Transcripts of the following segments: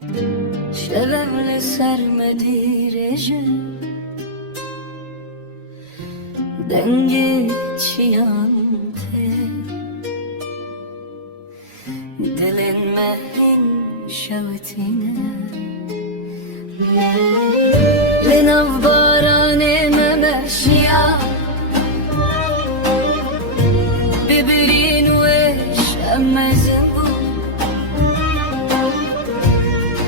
شبم sermedi reje dengi çiante dilin mehin şevtine lenav barane memeşya bibirin weş emmezbu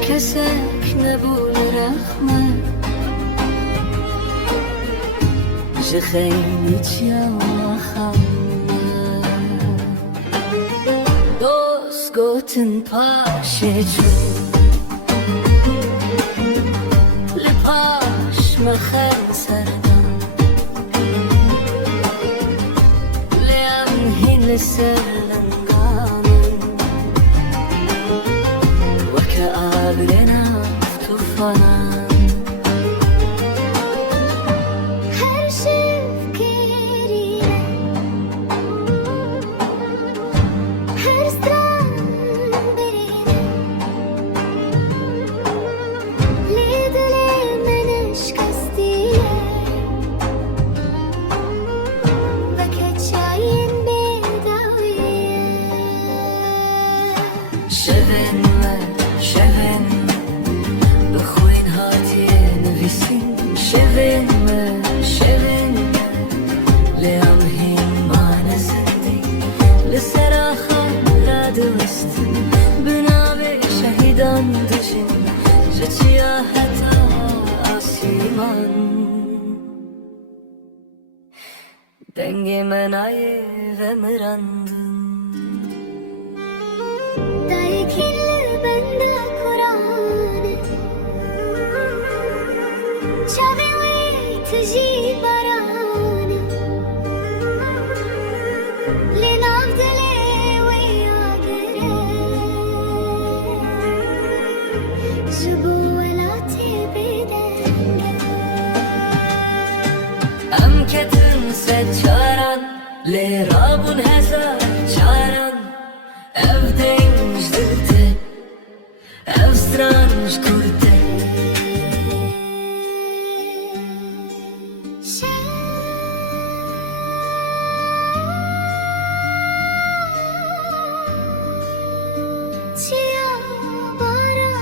kesek nebul rahme جخيني يا محمد دوست گوتن پاشجو لپاش مخن سردم لیم هین لسرلنگانم وكأب لنا طوفانم شبن شبن بخوين هاتي نفسين شبن شبن ليامهين ما نزلتي للصراخة لا دوستي بنابي شهيدان دجن جتيا حتى آسيمان دنگي مناي غمراندن Kirli bende Kur'an Çave ve tüji baran Lenav dile ve yagre Jibu velati bedenge Am ketin seçaran Le rabun hesa çaran Evden jdilte Ev stranj kurte Çiya bara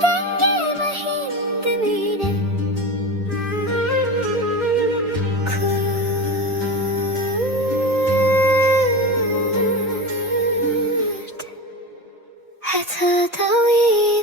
Denge mahim demine Kurd Hatta tawil